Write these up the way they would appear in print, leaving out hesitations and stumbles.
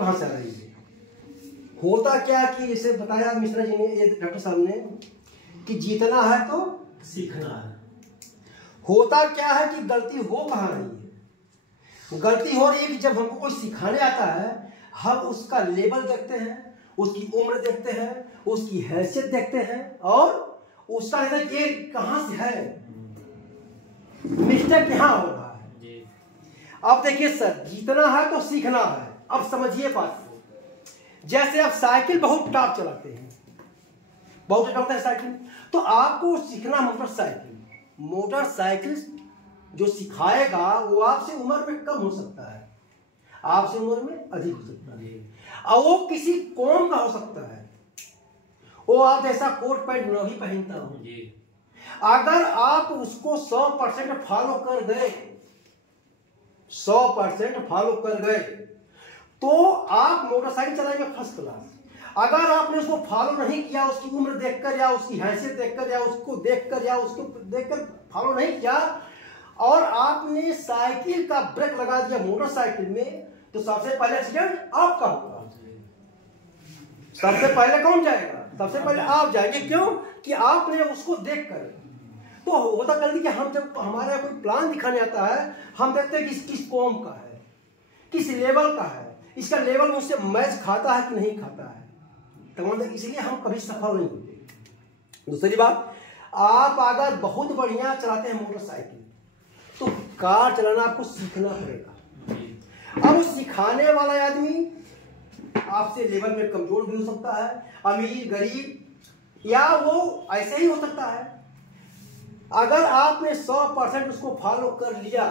कहाँ से आ रही है? होता क्या कि जैसे बताया मिश्रा जी ने, ये डॉक्टर साहब ने, कि जीतना है तो सीखना है। होता क्या है कि गलती हो कहाँ रही है? गलती हो रही है कि जब हमको कोई सिखाने आता है, हम उसका लेवल देखते हैं, उसकी उम्र देखते हैं, उसकी हैसियत देखते हैं, और उसका ये कहाँ से है, मिस्टेक यहाँ हो रहा है। अब देखिए सर, जीतना है तो सीखना है। अब समझिए बात को। जैसे आप साइकिल बहुत टॉप चलाते हैं, बहुत चलाते हैं साइकिल, तो आपको सीखना मोटरसाइकिल। मोटरसाइकिल जो सिखाएगा वो आपसे उम्र में कम हो सकता है, आपसे उम्र में अधिक हो सकता है, और वो किसी कौम का हो सकता है, वो आप जैसा कोट पैंट न भी पहनता हो। अगर आप उसको 100% फॉलो कर गए, 100% फॉलो कर गए, तो आप मोटरसाइकिल चलाएंगे फर्स्ट क्लास। अगर आपने उसको फॉलो नहीं किया, उसकी उम्र देखकर या उसकी हैसियत देखकर या उसको देखकर या उसको देखकर फॉलो नहीं किया, और आपने साइकिल का ब्रेक लगा दिया मोटरसाइकिल में, तो सबसे पहले एक्सीडेंट आपका होगा। सबसे पहले कौन जाएगा? सबसे पहले आप जाएंगे। क्यों? कि आपने उसको देखकर। तो होता गलती कि हम जब हमारा कोई प्लान दिखाने आता है, हम देखते हैं कि किस कौम का है, किस लेवल का है, इसका लेवल मुझसे मैच खाता है कि नहीं खाता है, तो इसलिए हम कभी सफल नहीं होते। दूसरी बात, आप अगर बहुत बढ़िया चलाते हैं मोटरसाइकिल, तो कार चलाना आपको सीखना पड़ेगा। अब उस सिखाने वाला आदमी आपसे लेवल में कमजोर भी हो सकता है, अमीर गरीब, या वो ऐसे ही हो सकता है। अगर आपने 100% उसको फॉलो कर लिया,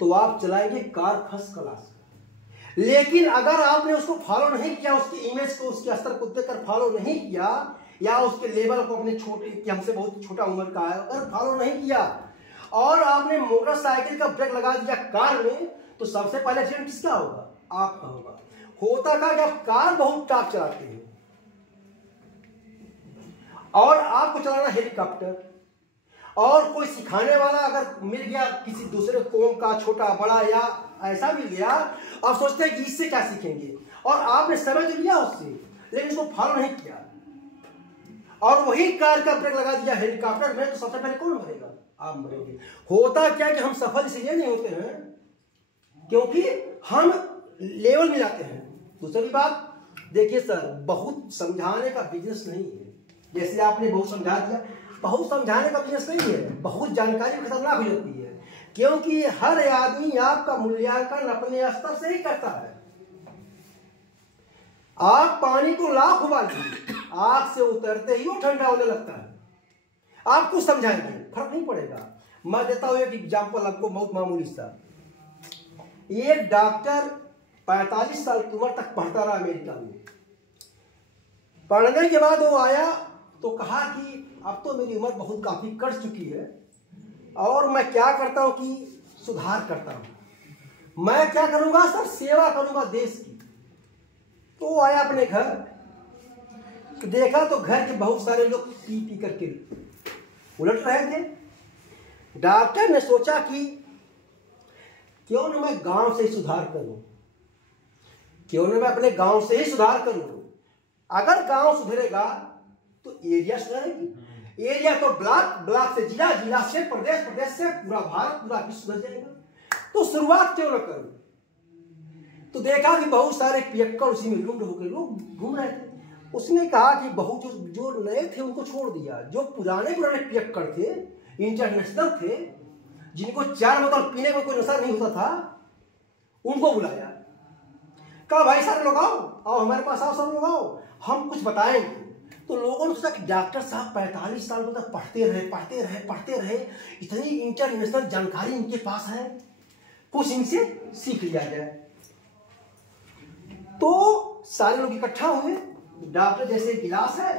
तो आप चलाएंगे कार फर्स्ट क्लास। लेकिन अगर आपने उसको फॉलो नहीं किया, उसकी इमेज को, उसके स्तर को देखकर फॉलो नहीं किया, या उसके लेवल को अपने छोटे, कि हमसे बहुत छोटा उम्र का है, अगर फॉलो नहीं किया और आपने मोटरसाइकिल का ब्रेक लगा दिया कार में, तो सबसे पहले एक्सीडेंट किसका होगा? आपका होगा। होता का कि आप कार बहुत टॉप चलाते हैं और आपको चलाना हेलीकॉप्टर, और कोई सिखाने वाला अगर मिल गया किसी दूसरे कौम का, छोटा बड़ा या ऐसा भी गया, आप सोचते हैं कि इससे क्या सीखेंगे, और आपने समझ लिया उससे, लेकिन उसको फॉलो नहीं किया, और वही कार का ब्रेक लगा दिया हेलीकॉप्टर में, तो सबसे पहले कौन मरेगा? आप मरेंगे। होता क्या कि हम सफल इसलिए नहीं होते हैं क्योंकि हम लेवल में जाते हैं। दूसरी बात, देखिए सर, बहुत समझाने का बिजनेस नहीं है। जैसे आपने बहुत समझा दिया, बहुत समझाने का बिजनेस नहीं है। बहुत जानकारी खतरनाक हो जाती है, क्योंकि हर आदमी आपका मूल्यांकन अपने स्तर से ही करता है। आप पानी को लाख उबालिए, आग से उतरते ही वो ठंडा होने लगता है। आप कुछ समझाएंगे, फर्क नहीं पड़ेगा। मैं देता हूं एक एग्जाम्पल आपको, बहुत मामूली सा। एक डॉक्टर 45 साल की उम्र तक पढ़ता रहा अमेरिका में। पढ़ने के बाद वो आया तो कहा कि अब तो मेरी उम्र बहुत काफी कट चुकी है, और मैं क्या करता हूं कि सुधार करता हूं। मैं क्या करूंगा सर? सेवा करूंगा देश की। तो आया अपने घर, तो देखा तो घर के बहुत सारे लोग पी पी करके उलट रहे थे। डॉक्टर ने सोचा कि क्यों न मैं गांव से ही सुधार करूं, क्यों न मैं अपने गांव से ही सुधार करूं। अगर गांव सुधरेगा तो एरिया सुधरेगी, एरिया तो ब्लॉक, ब्लॉक से जिला, जिला से प्रदेश, प्रदेश से पूरा भारत, पूरा विश्व सुधर जाएगा। तो शुरुआत क्यों न करूं? तो देखा कि बहुत सारे पियक्कड़ उसी में लुप्त होकर लोग घूम रहे थे। उसने कहा कि बहुत जो नए थे उनको छोड़ दिया, जो पुराने पियक्कड़ थे, इंटरनेशनल थे, जिनको 4 बोतल पीने में कोई नशा नहीं होता था, उनको बुलाया। कहा भाई सारे लोग आओ हमारे पास आओ, सब लोग आओ, हम कुछ बताएंगे। तो लोगों ने सोचा कि डॉक्टर साहब 45 साल तक पढ़ते रहे, इतनी इंटरनेशनल जानकारी इनके पास है, कुछ इनसे सीख लिया जाए। तो सारे लोग इकट्ठा हुए। डॉक्टर जैसे गिलास है,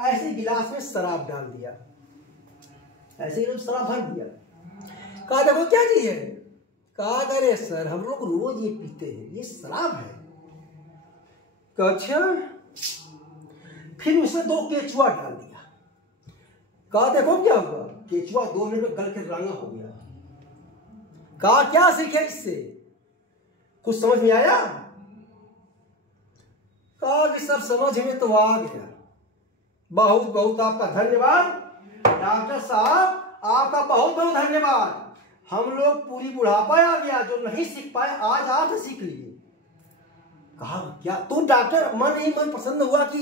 ऐसे गिलास में शराब डाल दिया, ऐसे ही शराब भर दिया। कहा देखो क्या चीज है? कहा अरे सर, हम लोग रोज ये पीते हैं, ये शराब है। अच्छा, फिर उसमें 2 केचुआ डाल दिया। कहा देखो क्या हुआ? केचुआ 2 मिनट में गल के रंगा हो गया। कहा क्या सीखे इससे? कुछ समझ में आया? कहा कि सर समझ में तो आ गया, बहुत बहुत आपका धन्यवाद डॉक्टर साहब, आपका बहुत बहुत धन्यवाद। हम लोग पूरी बुढ़ापा आ गया, जो नहीं सीख पाए आज आप सीख लीजिए। कहा क्या तो डॉक्टर, मन ही मन प्रसन्न हुआ कि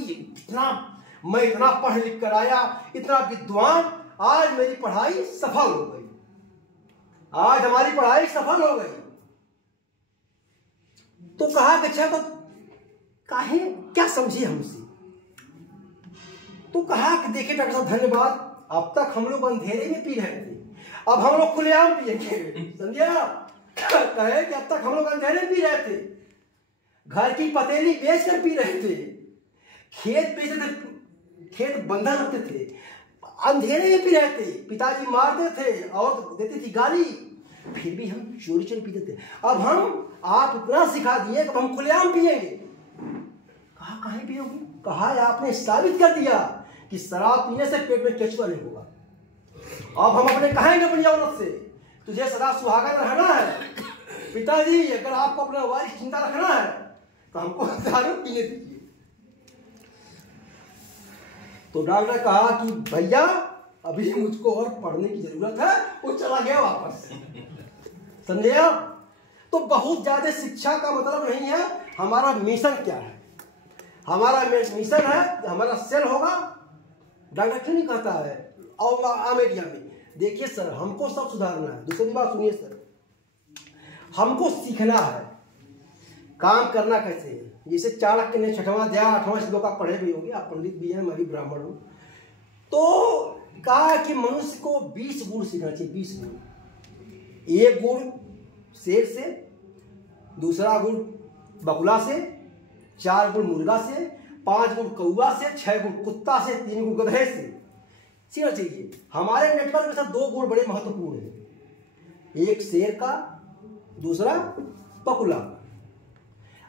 मैं इतना पढ़ लिख कर आया, इतना विद्वान, आज मेरी पढ़ाई सफल हो गई, आज हमारी पढ़ाई सफल हो गई। तो कहा कि अच्छा तो काहे क्या समझिए हमसे। तो कहा कि देखिए डॉक्टर साहब धन्यवाद, अब तक हम लोग अंधेरे में पी रहे थे, अब हम लोग खुलेआम पिएंगे, समझिए। कहे कि अब तक हम लोग अंधेरे में पी रहे थे, घर की पतेली बेचकर पी रहे थे, खेत बेचते थे, खेत बंधन रखते थे, अंधेरे में पी रहे थे, पिताजी मारते थे और देती थी गाली, फिर भी हम चोरी चोरी पीते थे। अब हम आप इतना सिखा दिए कि हम खुलेआम पिएंगे। कहा कहीं पियोगे? कहा आपने साबित कर दिया कि शराब पीने से पेट में केचुआ नहीं होगा। अब हम अपने कहेंगे अपनी औरत से, तुझे सदा सुहागन रहना है, पिताजी अगर आपको अपना वारिस चिंता रखना है तो हमको दारू पीने दीजिए। तो डॉक्टर कहा कि भैया अभी मुझको और पढ़ने की जरूरत है, वो चला गया वापस, समझे आप। तो बहुत ज्यादा शिक्षा का मतलब नहीं है, हमारा मिशन क्या है। हमारा मिशन है, हमारा सेल होगा। डॉक्टर क्यों नहीं कहता है और एरिया में देखिए सर हमको सब सुधारना है। दूसरी बात सुनिए सर, हमको सीखना है काम करना कैसे है। जैसे चाणक्य ने 6वां अध्याय 8वां श्लोक आप पढ़े भी होंगे, आप पंडित भी हैं, मैं भी ब्राह्मण हूं। तो कहा कि मनुष्य को 20 गुण सीखना चाहिए, 20 गुण। एक गुण शेर से, दूसरा गुण बगुला से, 4 गुण मुर्गा से, 5 गुण कौवा से, 6 गुण कुत्ता से, 3 गुण गधे से सीखना चाहिए। हमारे नेटवर्क में सब 2 गुण बड़े महत्वपूर्ण हैं, एक शेर का, दूसरा बगुला।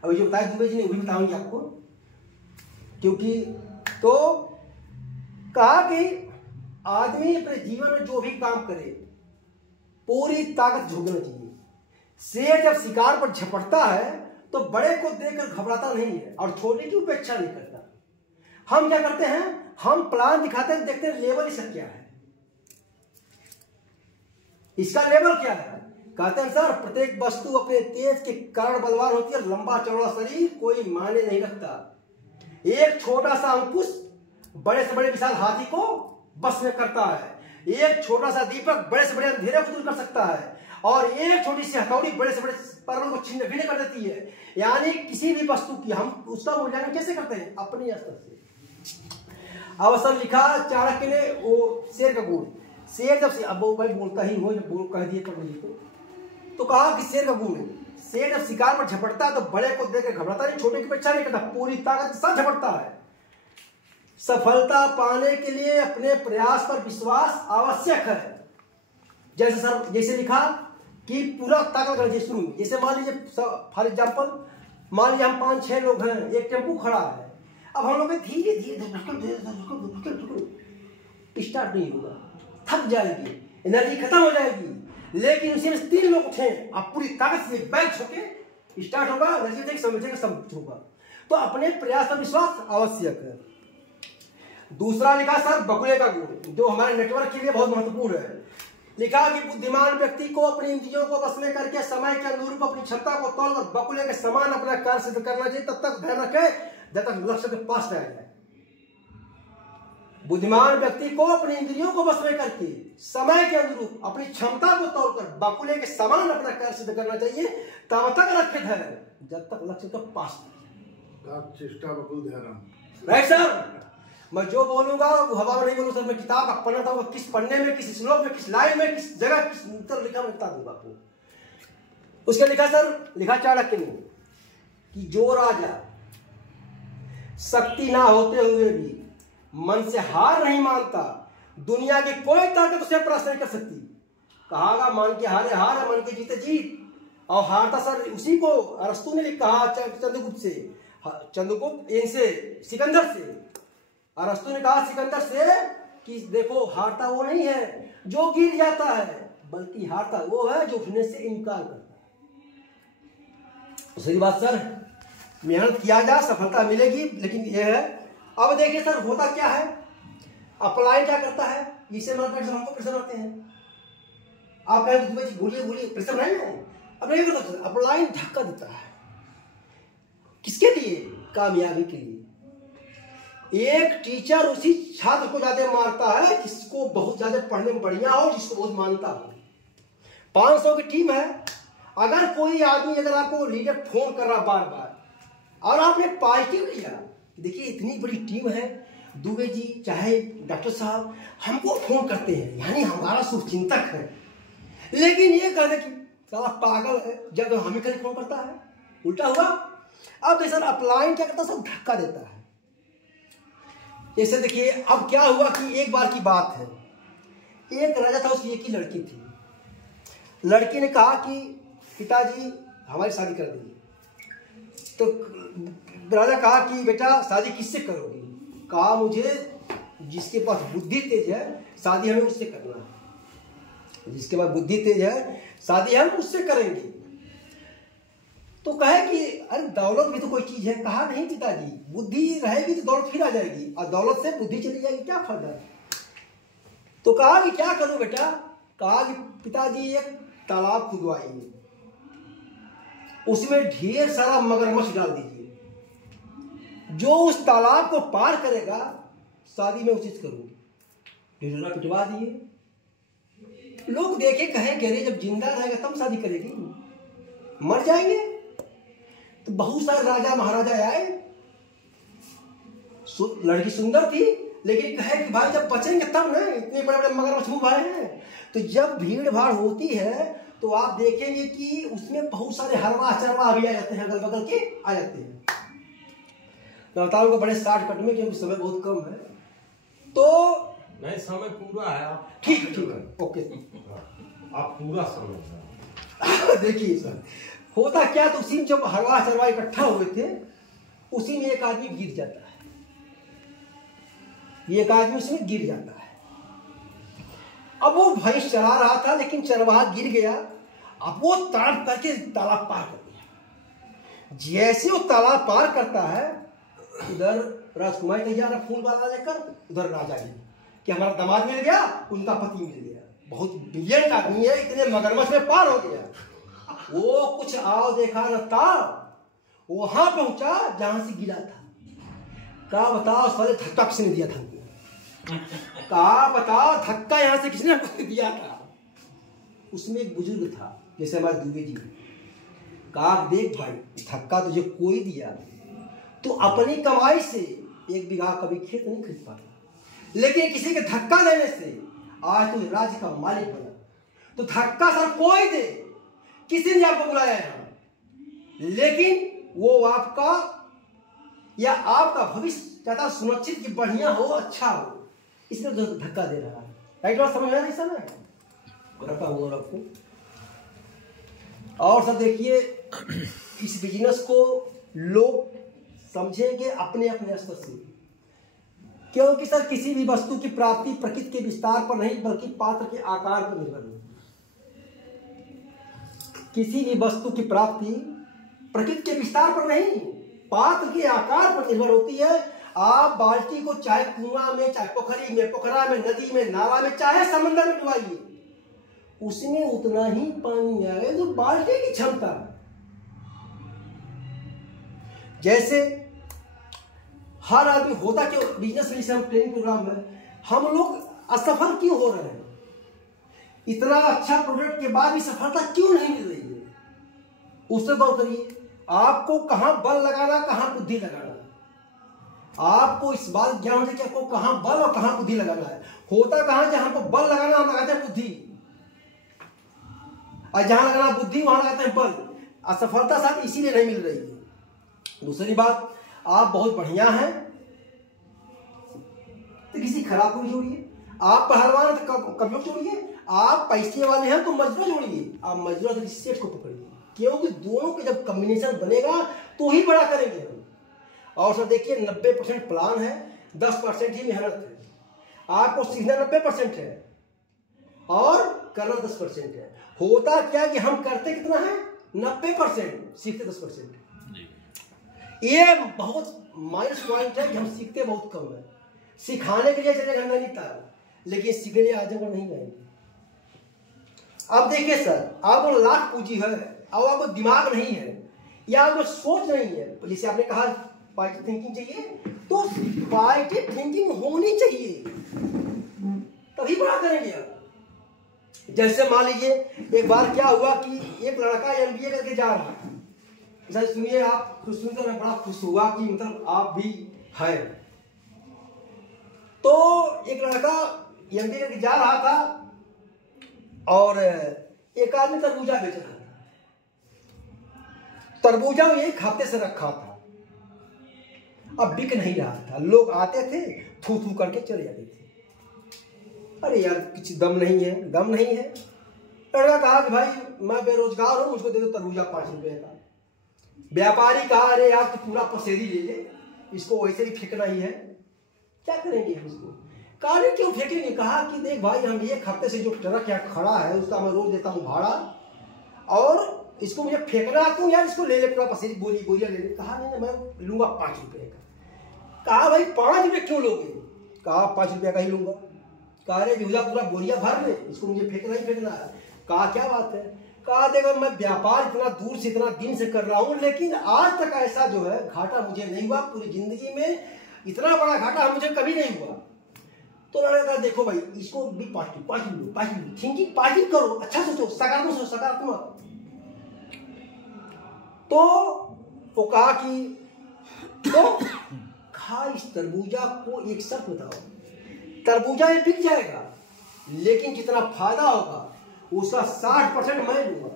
अब जो बताया दुबे जी ने, वो भी बताऊंगी आपको, क्योंकि तो कहा कि आदमी अपने जीवन में जो भी काम करे पूरी ताकत झोंकना चाहिए। शेर जब शिकार पर झपटता है तो बड़े को देखकर घबराता नहीं है और छोटे की उपेक्षा नहीं करता। हम क्या करते हैं, हम प्लान दिखाते हैं, देखते हैं लेवल इसका क्या है, इसका लेवल क्या है। कहते हैं सर प्रत्येक वस्तु अपने तेज के कारण बलवान होती है, लंबा चौड़ा शरीर कोई मायने नहीं रखता। एक छोटा सा अंकुश बड़े से बड़े विशाल हाथी को बस में करता है, एक छोटा सा दीपक बड़े से बड़े अंधेरे को दूर कर सकता है, और एक छोटी सी हथौड़ी बड़े से बड़े पर्वत को छिन्न भिन्न कर देती है। यानी किसी भी वस्तु की हम उसका मूल्यांकन कैसे करते हैं, अपने स्तर से। अवसर लिखा चाणक्य ने वो शेर का गुण, शेर जब अब वो भाई बोलता ही हो, जब बोल कह दिए पंडित जी को, तो कहा कि शेर का गुण है, शेर जब शिकार पर झपटता है तो बड़े को देखकर घबराता नहीं, छोटे की अपेक्षा नहीं करता, पूरी ताकत के साथ झपटता है। सफलता पाने के लिए अपने प्रयास पर विश्वास आवश्यक है। जैसे सर जैसे लिखा कि पूरा ताकत करना चाहिए शुरू में। जैसे मान लीजिए फॉर एग्जाम्पल, मान लीजिए हम 5-6 लोग हैं, एक टेम्पू खड़ा है, अब हम लोग धीरे धीरे स्टार्ट नहीं होगा, थक जाएगी, एनर्जी खत्म हो जाएगी। लेकिन उसी में 3 लोग उठे, आप पूरी ताकत से बैठ होके स्टार्ट होगा, एनर्जी देख समझेगा, सब होगा। तो अपने प्रयास पर विश्वास आवश्यक है। दूसरा लिखा सर बगुले का गुण, जो हमारे नेटवर्क के लिए बहुत महत्वपूर्ण है। लिखा कि बुद्धिमान व्यक्ति को अपनी इंद्रियों को बस में करके समय के अनुरूप अपनी क्षमता को तोड़कर बगुले के समान अपना कार्य सिद्ध करना चाहिए। तब तक ध्यान रखे जब तक लक्ष्य के पास रह जाए। बुद्धिमान व्यक्ति को अपनी इंद्रियों को बस में करके समय के अनुरूप अपनी क्षमता को तोड़कर बगुले के समान अपना कार्य सिद्ध करना चाहिए। तब तक लक्ष्य है जब तक लक्ष्य के पास नहीं। सर मैं जो बोलूंगा वो हवा में नहीं बोलूंगा सर, मैं किताब का पढ़ना था, किस पन्ने में, किस श्लोक में, किस लाइन में, किस जगह, किस उत्तर लिखा, मैं बता दूंगा आपको। उसके लिखा सर, लिखा चाणक्य ने कि जो राजा शक्ति ना होते हुए भी मन से हार नहीं मानता, दुनिया की कोई ताकत उसे परास्त नहीं कर सकती। कहागा मन के हारे हार, मन के जीते जीत। और हारता सर उसी को अरस्तु ने कहा चंद्रगुप्त से, चंद्रगुप्त इनसे सिकंदर से। अरस्तु ने कहा सिकंदर से कि देखो हारता वो नहीं है जो गिर जाता है, बल्कि हारता वो है जो उठने से इनकार करता है। दूसरी बात सर, मेहनत किया जाए सफलता मिलेगी। लेकिन यह है, अब देखिए सर होता क्या है, अपलाइन क्या करता है, इसे मार्केट से हमको प्रेशर आते हैं। आप कहें बोलिए बोलिए प्रेशर नहीं है, अब नहीं करता, अपलाइन धक्का देता है। किसके लिए? कामयाबी के लिए। एक टीचर उसी छात्र को ज्यादा मारता है जिसको बहुत ज्यादा पढ़ने में बढ़िया हो, जिसको बहुत मानता हो। 500 की टीम है, अगर कोई आदमी, अगर आपको लीडर फोन कर रहा बार बार और आपने पॉजिटिव लिया, देखिए इतनी बड़ी टीम है, दुबे जी चाहे डॉक्टर साहब हमको फोन करते हैं, यानी हमारा शुभचिंतक है, लेकिन ये कहते कि साला पागल है जब हमें कहीं फोन करता है, उल्टा हुआ। अब सर अपलाइन क्या करता है, सब धक्का देता है। जैसे देखिए अब क्या हुआ कि एक बार की बात है, एक राजा था, उसकी एक ही लड़की थी। लड़की ने कहा कि पिताजी हमारी शादी कर दीजिए। तो राजा कहा कि बेटा शादी किससे करोगी? कहा मुझे जिसके पास बुद्धि तेज है शादी हमें उससे करना है, जिसके पास बुद्धि तेज है शादी हम उससे करेंगे। तो कहे कि अरे दौलत भी तो कोई चीज है। कहा नहीं पिताजी, बुद्धि रहेगी तो दौलत फिर आ जाएगी, और दौलत से बुद्धि चली जाएगी, क्या फायदा। तो कहा कि क्या करूं बेटा? कहा कि पिताजी एक तालाब खुदवाइए, उसमें ढेर सारा मगरमच्छ डाल दीजिए, जो उस तालाब को पार करेगा शादी में उचित करूंगी। ढेरों पिटवा दिए। लोग देखे कहे कि अरे जब जिंदा रहेगा तब शादी करेगी, मर जाएंगे। तो बहुत सारे राजा महाराजा आए, लड़की सुंदर थी, लेकिन कहे कि भाई जब बचेंगे तब ना, इतने बड़े बड़े मगरमच्छ मुंह भाए हैं। तो जब भीड़ भाड़ होती है तो आप देखेंगे कि उसमें बहुत सारे हरवा चरवा भी आ जाते हैं, अगल बगल के आ जाते हैं। मैं बताऊंगा बड़े शॉर्टकट में, क्योंकि समय बहुत कम है। तो नहीं, समय पूरा है। ठीक है, ओके, आप पूरा समय देखिए सर होता क्या, तो उसी में जब हरवा चरवा इकट्ठा हुए थे, उसी में एक आदमी गिर जाता है, एक आदमी उसमें गिर जाता है। अब वो भैंस चरा रहा था, लेकिन चरवाहा गिर गया। अब वो तड़प करके तालाब पार कर दिया। जैसे वो तालाब पार करता है, उधर राजकुमारी तैयार है फूल वाला लेकर, उधर राजा जी कि हमारा दामाद मिल गया, उनका पति मिल गया, बहुत ब्रिलियंट आदमी है, इतने मगरमच्छ में पार हो गया। वो कुछ आओ देखा न था, वहां पहुंचा जहां से गिरा था। कहा बताओ साले धक्का किसने दिया था? कहा बताओ धक्का यहां से किसने दिया था? उसमें एक बुजुर्ग था, जैसे हमारे दुबे जी। कहा देख भाई, धक्का तुझे कोई दिया तो अपनी कमाई से 1 बीघा कभी खेत नहीं खरीद पाता, लेकिन किसी के धक्का देने से आज तू राज्य का मालिक बना। तो धक्का सर कोई दे, किसी ने आपको बुलाया है, लेकिन वो आपका या आपका भविष्य ज्यादा सुरक्षित की बढ़िया हो, अच्छा हो, इसलिए धक्का दे रहा है। राइट बात समझ में नहीं समय रखा हुआ आपको। और सर देखिए इस बिजनेस को लोग समझेंगे अपने अपने स्तर से, क्योंकि सर किसी भी वस्तु की प्राप्ति प्रकृति के विस्तार पर नहीं बल्कि पात्र के आकार पर निर्भर है। किसी भी वस्तु की प्राप्ति प्रकृति के विस्तार पर नहीं, पात्र के आकार पर निर्भर होती है। आप बाल्टी को चाहे कुआं में, चाहे पोखरी में, पोखरा में, नदी में, नाला में, चाहे समंदर में डुबाइए, उसमें उतना ही पानी आएगा जो बाल्टी की क्षमता है। जैसे हर आदमी होता क्यों बिजनेस में, हम ट्रेनिंग प्रोग्राम में हम लोग असफल क्यों हो रहे हैं? इतना अच्छा प्रोडक्ट के बाद भी सफलता क्यों नहीं मिल रही है? उससे गौर करिए। आपको कहां बल लगाना, कहां बुद्धि लगाना, आपको इस बात ज्ञान है कि आपको कहां बल और कहां बुद्धि लगाना है। होता कहां, जहां को बल लगाना हम लगाते हैं बुद्धि, और जहां लगाना बुद्धि वहां लगाते हैं बल। असफलता साथ इसीलिए नहीं मिल रही है। दूसरी बात, आप बहुत बढ़िया हैं तो किसी खराब को जोड़िए। आप पहलवान तो कमियों जोड़िए। आप पैसे वाले हैं तो मजदूर जोड़िए। आप मजदूर तो सेठ को पकड़िए, क्योंकि दोनों के जब कॉम्बिनेशन बनेगा तो ही बड़ा करेंगे हम। और सर देखिए 90% प्लान है, 10% ही मेहनत है। आपको सीखना 90% है और करना 10% है। होता क्या कि हम करते कितना है? 90%, सीखते 10%। ये बहुत माइनस पॉइंट है कि हम सीखते बहुत कम है। सिखाने के लिए चलेगा नैनीताल, लेकिन सीखने लिए आजमगढ़ नहीं आएंगे। अब देखिए सर, आपको लाख पूंजी है और आपको दिमाग नहीं है या आपको सोच नहीं है, जैसे आपने कहा पॉजिटिव थिंकिंग चाहिए, तो पॉजिटिव थिंकिंग होनी चाहिए, तभी बड़ा करेंगे आप। जैसे मान लीजिए एक बार क्या हुआ कि एक लड़का MBA करके जा रहा था। सर सुनिए, आप तो सुनकर मैं बड़ा खुश हुआ कि मतलब आप भी हैं। तो एक लड़का MBA करके जा रहा था और एक आदमी तरबूजा बेच रहा था। तरबूजा वो एक हफ्ते से रखा था, अब बिक नहीं रहा था। लोग आते थे, थू थू करके चले जाते थे। अरे यार कुछ दम नहीं है, दम नहीं है। लड़का कहा कि भाई मैं बेरोजगार हूं, मुझको दे दो तरबूजा 5 रुपए का। व्यापारी कहा अरे यार तू पूरा पसेरी ले ले, इसको वैसे ही फेंकना ही है, क्या करेंगे हम इसको। कहा क्यों फेंकेंगे। कहा कि देख भाई, हम एक हफ्ते से जो ट्रक यहाँ खड़ा है उसका मैं रोज देता हूँ भाड़ा, और इसको मुझे फेंकना तू यार, इसको ले ले पूरा पसेरी, बोरिया ले ले। कहा नहीं मैं लूंगा 5 रुपए का। कहा भाई 5 रुपए क्यों लोगे। कहा 5 रुपये का ही लूंगा। कहा अरे बेहुदा पूरा बोरिया भर ले, इसको मुझे फेंकना ही फेंकना है। कहा क्या बात है। कहा देखो मैं व्यापार इतना दूर से इतना दिन से कर रहा हूँ, लेकिन आज तक ऐसा जो है घाटा मुझे नहीं हुआ, पूरी जिंदगी में इतना बड़ा घाटा मुझे कभी नहीं हुआ। तो लड़का कहा देखो भाई, इसको भी पॉजिटिव थिंकिंग पॉजिटिव करो, अच्छा सोचो, सकारात्मक सोचो, सकारात्मक। तो वो कहा कि तो खा इस तरबूजा को, एक शर्त बताओ, तरबूजा ये बिक जाएगा लेकिन जितना फायदा होगा उसका 60% मैं लूंगा।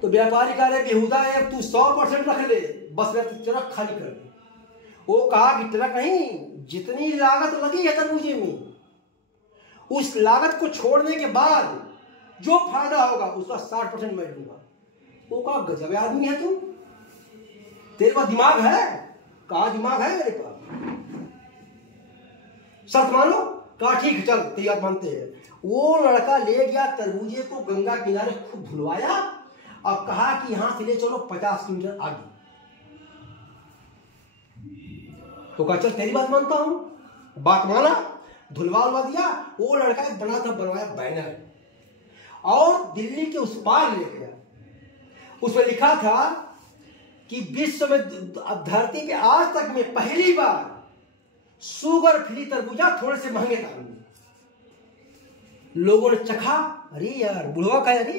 तो व्यापारी कह रहे बेहुदा है, तू 100% रख ले, बस ट्रक खाली कर दे। वो कहा कि ट्रक नहीं, जितनी लागत लगी है तरबूजे में, उस लागत को छोड़ने के बाद जो फायदा होगा उसका 60% मैं लूंगा। वो कहा गजब आदमी है तुम, तेरे पास दिमाग है। कहा दिमाग है मेरे पास, शर्त मानो। कहा ठीक है चल तेरी बात मानते हैं। वो लड़का ले गया तरबूजे को गंगा किनारे खूब धुलवाया और कहा कि यहां से ले चलो 50 किलोमीटर आगे। तो कहा चल तेरी बात मानता हूं, बात माना, धुलवा दिया। वो लड़का एक बना था बनवाया बैनर और दिल्ली के उस पार ले गया। उसमें लिखा था कि विश्व में धरती के आज तक में पहली बार शुगर फ्री तरबूजा थोड़े से महंगे दाम में। लोगों ने चखा, अरे यार बुढ़वा का, अरे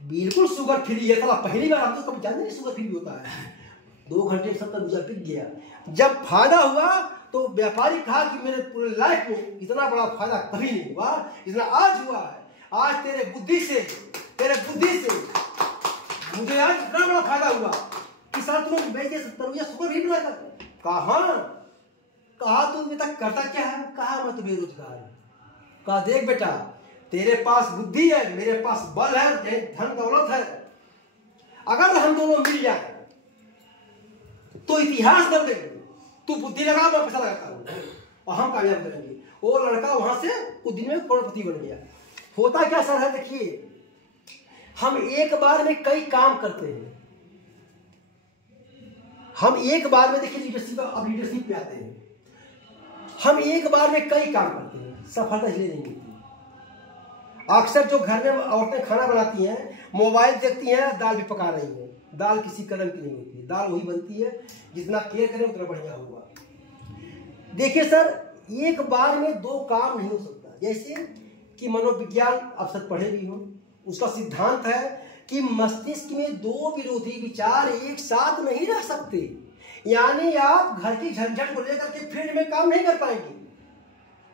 बिल्कुल शुगर फ्री है, पहली बार। आप तो कभी जानते नहीं शुगर फ्री होता है। 2 घंटे सब तरबूजा बिक गया। जब फायदा हुआ तो व्यापारी कहा कि मेरे पूरे लाइफ में इतना बड़ा फायदा कभी नहीं हुआ जितना आज हुआ है। आज तेरे बुद्धि से मुझे आज इतना बड़ा फायदा हुआ कि सर तुम्हें बेच तरबूजा शुगर फ्री बना कर। कहा तू अभी तक करता क्या है। कहा मैं तो बेरोजगार हूं। कहा देख बेटा, तेरे पास बुद्धि है, मेरे पास बल है, धन दौलत है। अगर हम दोनों मिल जाए तो इतिहास कर देंगे। तू बुद्धि लगा, मैं पैसा लगाता हूं और हम कामयाब करेंगे। वो लड़का वहां से कुछ दिन में करोड़पति बन गया। होता क्या सर है, देखिए हम एक बार में कई काम करते हैं। हम एक बार में, देखिए लीडरशिप पे आते हैं, हम एक बार में कई काम करते हैं, सफलता इसलिए नहीं मिलती। अक्सर जो घर में औरतें खाना बनाती हैं, मोबाइल देखती हैं, दाल भी पका रही हैं, दाल किसी कदम की नहीं होती, दाल वही बनती है जितना केयर करें उतना बढ़िया होगा। देखिए सर, एक बार में 2 काम नहीं हो सकता। जैसे कि मनोविज्ञान आप सब पढ़े भी हो, उसका सिद्धांत है कि मस्तिष्क में 2 विरोधी विचार एक साथ नहीं रह सकते। यानी आप घर की झंझट को लेकर के फील्ड में काम नहीं कर पाएंगे।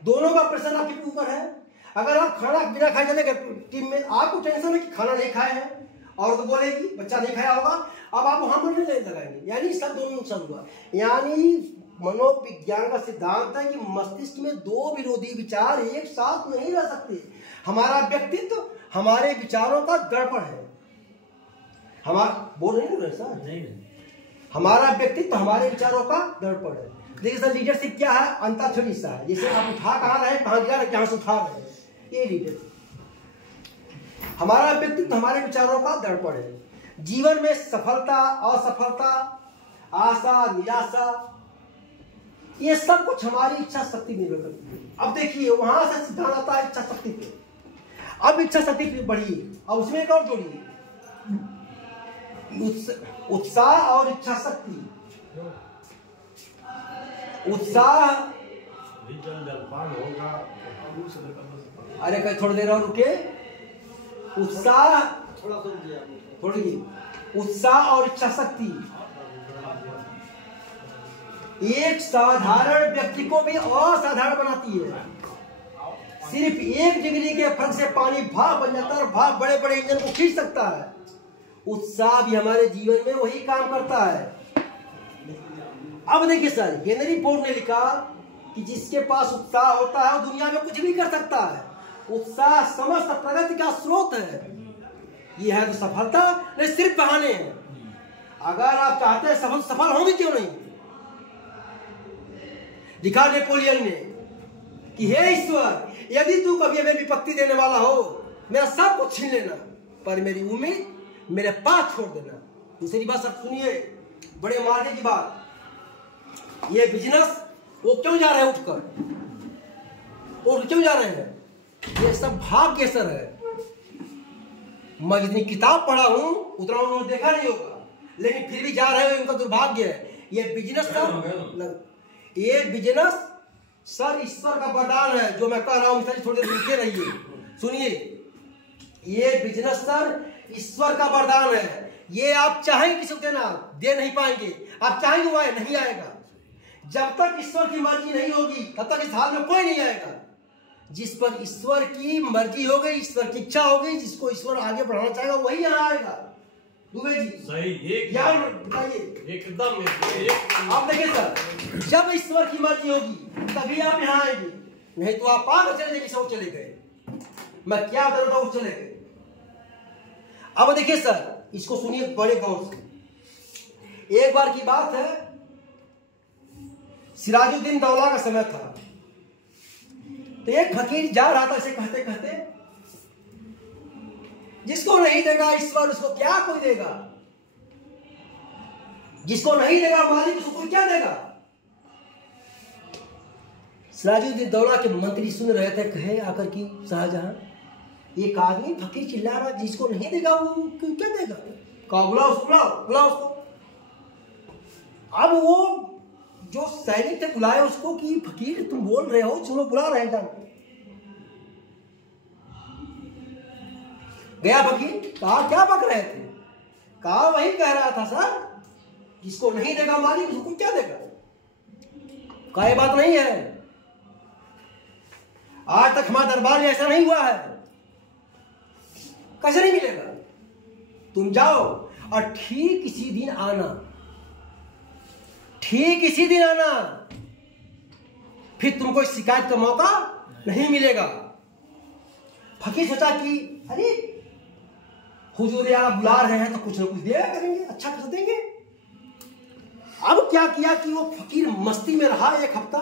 दोनों का प्रेशर आपके ऊपर है। अगर आप खाना बिना खाए चले गए टीम में, आपको टेंशन है कि खाना नहीं खाए हैं, और तो बोलेगी बच्चा नहीं खाया होगा, अब आप वहां पर नहीं लगाएंगे, यानी सब दोनों नुकसान हुआ। यानी मनोविज्ञान का सिद्धांत है कि मस्तिष्क में 2 विरोधी विचार एक साथ नहीं रह सकते। हमारा व्यक्तित्व हमारे विचारों का दर्पण है। हमारा बोल रहे सर, नहीं, हमारा व्यक्तित्व हमारे विचारों का दर्पण है। देखिए सर, लीडरशिप क्या है, अंताक्षरी सा है। जैसे आप उठा कहाँ रहे, कहाँ गिरा रहे, कहाँ से उठा रहे, ये लीडरशिप। हमारा व्यक्तित्व हमारे विचारों का दर्पण है। जीवन में सफलता, असफलता, आशा, निराशा, ये सब कुछ हमारी इच्छा शक्ति निर्भर करती है। अब देखिए वहां से सिद्धांत आता है इच्छा शक्ति पे। अब इच्छा शक्ति बढ़ी, अब उसमें एक और जोड़िए, उत्साह और इच्छा शक्ति। उत्साह, जलपान होगा। अरे कहीं थोड़ी देर और रुके। उत्साह, थोड़ी उत्साह और इच्छा शक्ति एक साधारण व्यक्ति को भी असाधारण बनाती है। सिर्फ 1 डिग्री के फर्क से पानी भाप बन जाता है और भाप बड़े बड़े इंजन को खींच सकता है। उत्साह भी हमारे जीवन में वही काम करता है। अब देखिए सर, हेनरी फोर्ड ने लिखा कि जिसके पास उत्साह होता है वो दुनिया में कुछ भी कर सकता है। उत्साह समस्त प्रगति का स्रोत है। यह है तो सफलता नहीं, सिर्फ बहाने हैं। अगर आप चाहते हैं सफल होंगे क्यों नहीं। लिखा नेपोलियन ने कि हे ईश्वर, यदि तू कभी हमें विपत्ति देने वाला हो, मेरा सब कुछ छीन लेना, पर मेरी उम्मीद मेरे पास छोड़ देना। दूसरी बात सब सुनिए, बड़े मारने की बात। ये बिजनेस वो क्यों जा रहे हैं उठकर, और क्यों जा रहे हैं, ये सब भाग्य के असर है। मैं जितनी किताब पढ़ा हूं उतना उन्होंने देखा नहीं होगा, लेकिन फिर भी जा रहे हो, इनका दुर्भाग्य है। ये बिजनेस सर ईश्वर का वरदान है। जो मैं कह रहा हूं थोड़ी देर रुके रहिए, सुनिए। ये बिजनेस सर ईश्वर का वरदान है। ये आप चाहेंगे किसी को देना, दे नहीं पाएंगे। आप चाहेंगे वो नहीं आएगा। जब तक ईश्वर की मर्जी नहीं होगी तब तक इस हाल में कोई नहीं आएगा। जिस पर ईश्वर की मर्जी हो गई, ईश्वर की इच्छा हो गई, जिसको ईश्वर आगे बढ़ाना चाहेगा वही यहाँ आएगा। दुबे जी सही, यार बताइए एकदम। आप देखिए सर, जब ईश्वर की मर्जी होगी तभी आप यहाँ आएंगे, नहीं तो आप पागल चले जाएंगे। सब चले गए, मैं क्या बता रहा हूँ, चले गए। अब देखिए सर, इसको सुनिए बड़े गौर से। एक बार की बात है, सिराजुद्दीन दौला का समय था। तो एक फकीर जा रहा था ऐसे कहते कहते, जिसको नहीं देगा ईश्वर उसको क्या कोई देगा, जिसको नहीं देगा मालिक उसको कोई क्या देगा। सिराजुद्दीन दौला के मंत्री सुन रहे थे, कहे आकर कि शाहजहां, एक आदमी फकीर चिल्ला रहा, जिसको नहीं देगा वो क्या देगा। कहा बुलाओ उसको, बुलाओ उसको। अब वो जो सैनिक थे बुलाए उसको कि फकीर तुम बोल रहे हो, चलो बुला रहे हैं। गया फकीर, कहा क्या बक रहे थे। कहा वही कह रहा था सर, जिसको नहीं देगा मालिक उसको क्या देगा। कहा ये बात नहीं है, आज तक हमारे दरबार में ऐसा नहीं हुआ है। कैसे नहीं मिलेगा। तुम जाओ और ठीक इसी दिन आना, ठीक इसी दिन आना, फिर तुमको शिकायत का मौका नहीं मिलेगा। फकीर सोचा कि अरे हुजूर यार बुला रहे हैं तो कुछ ना कुछ दिया करेंगे, अच्छा कर देंगे। अब क्या किया कि वो फकीर मस्ती में रहा एक हफ्ता,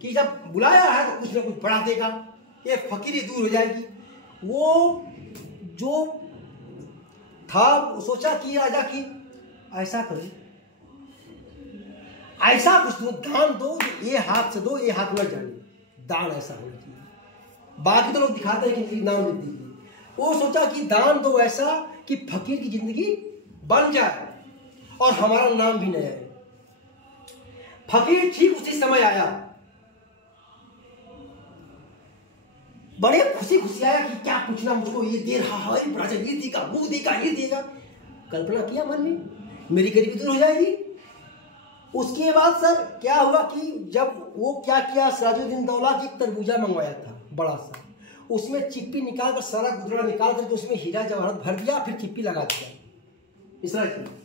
कि जब बुलाया है तो कुछ ना कुछ बड़ा देगा, ये फकीरी दूर हो जाएगी। वो जो था सोचा कि आजा कि ऐसा करो, ऐसा कुछ दो, दान दो, ये हाथ से दो, ये हाथ में जाने, दान ऐसा होना चाहिए। बाकी तो लोग दिखाते हैं कि दान मत दीजिए। वो सोचा कि दान दो ऐसा कि फकीर की जिंदगी बन जाए और हमारा नाम भी न आए। फकीर ठीक उसी समय आया, बड़े खुशी खुशी आया कि क्या पूछना मुझको, ये दे रहा है, ये देगा, वो देगा, ये देगा। कल्पना किया मन में, मेरी गरीबी दूर हो जाएगी। उसके बाद सर क्या हुआ कि जब वो क्या किया, सिराजुद्दीन दौला की तरबूजा मंगवाया था बड़ा सा, उसमें चिप्पी निकाल कर, सारा गुदड़ा निकाल करके उसमें हीरा जवाहरात भर दिया, फिर चिप्पी लगा दिया। इस तरह की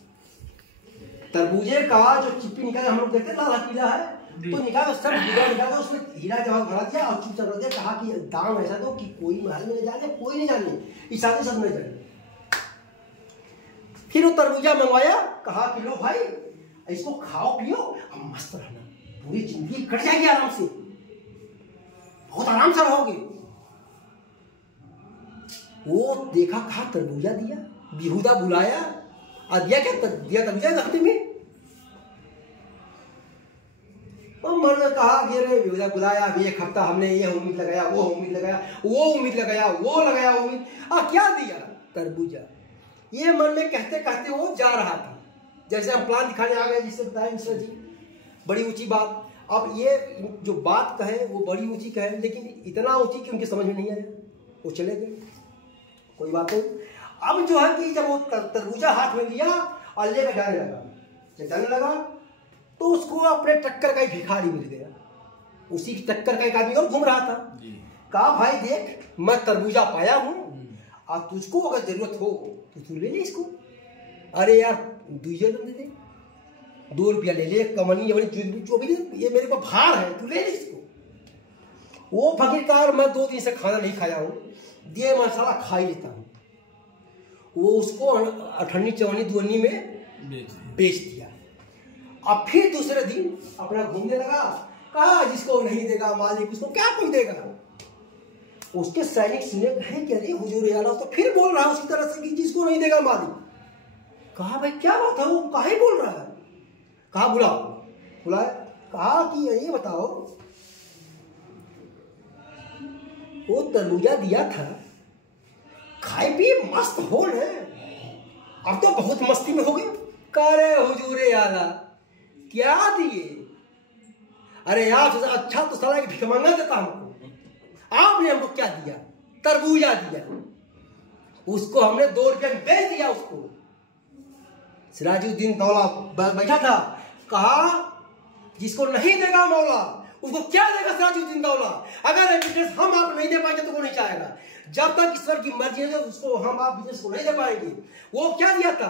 तरबूजे का जो चिप्पी निकाल, हम लोग देखते हैं लाल पीला है, तो निकाल सब गुदड़ा निकाल कर उसमें हीरा जवाहरात भरा दिया और चुपचाप रख दिया। कहा कि दाम ऐसा दो कि कोई महल में नहीं जाने, कोई नहीं जाने, इशारे सब नहीं जाने। फिर वो तरबूजा मंगवाया, कहा कि लो भाई इसको खाओ पियो और मस्त रहना, पूरी जिंदगी कट जाएगी आराम से, बहुत आराम से रहोगे। वो देखा, कहा तरबूजा दिया, बेहुदा बुलाया और दिया क्या दिया तरबूजा हफ्ते में। तो मन ने कहा कि अरे बुलाया अभी एक हफ्ता, हमने ये उम्मीद लगाया, वो उम्मीद लगाया, वो उम्मीद लगाया, वो लगाया उम्मीद, क्या दिया? तरबूजा। ये मन में कहते कहते वो जा रहा था। जैसे हम प्लान दिखाने आ गए, जिससे बताया मिश्रा जी, बड़ी ऊंची बात। अब ये जो बात कहे वो बड़ी ऊंची कहे, लेकिन इतना ऊंची कि उनके समझ में नहीं आया, वो चले गए, कोई बात नहीं। अब जो है कि जब वो तरबूजा हाथ में लिया और लेकर जाने लगा, जब जाने लगा तो उसको अपने टक्कर का ही भिखारी मिल गया। उसी की टक्कर का एक आदमी और घूम रहा था। कहा भाई देख, मैं तरबूजा पाया हूँ और तुझको अगर जरूरत हो तो तू ले ले इसको। अरे यार दे दे, 2 रुपया ले ले, कमनी जो भी, ये मेरे को भार है, तू ले ले इसको। वो फकीरकार, मैं 2 दिन से खाना नहीं खाया हूँ, दिए मसाला खा ही लेता हूँ। वो उसको अठन्नी चवन्नी दुवन्नी में बेच दिया। अब फिर दूसरे दिन अपना घूमने लगा। कहा जिसको नहीं देगा मालिक उसको क्या कोई देगा। उसके सैनिक सुने, कहे कि अरे हुजूर आला तो फिर बोल रहा है उसकी तरह से कि जिसको नहीं देगा मालिक। कहा भाई क्या बात है, वो काहे बोल रहा है? कहा बुलाओ। बुलाया। कहा कि ये बताओ, वो तरबूजा दिया था, खाए पिए मस्त हो न, अब तो बहुत मस्ती में हो गए। करे हुजूर आला क्या दिए? अरे आपसे अच्छा तो साला की भिखमंगा देता हमको, आपने हमको क्या दिया? तरबूजा दिया। उसको हमने 2 रुपये में बेच दिया उसको। सिराजुद्दीन दौला बैठा था। कहा जिसको नहीं देगा मौला उसको क्या देगा सिराजुद्दीन दौला? अगर ये बिजनेस हम आप नहीं दे पाएंगे तो वो नहीं चाहेगा। जब तक ईश्वर की मर्जी है उसको हम आप बिजनेस को नहीं दे पाएंगे। वो क्या दिया था?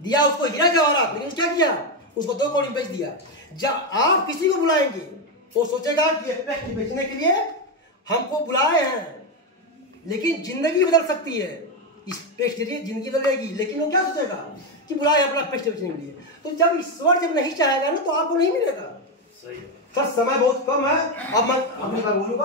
दिया उसको हीरा जवाहरात, लेकिन क्या किया? उसको 2 कौड़ी बेच दिया। जब आप किसी को बुलाएंगे वो सोचेगा कि पेस्ट बेचने के लिए हमको बुलाए हैं, लेकिन जिंदगी बदल सकती है, इस पेस्ट के लिए जिंदगी बदलेगी, लेकिन वो क्या सोचेगा कि बुलाए अपना पेस्ट बेचने के लिए। तो जब ईश्वर जब नहीं चाहेगा ना तो आपको नहीं मिलेगा। सर समय बहुत कम है, अब मैं अपनी बात बोलूंगा।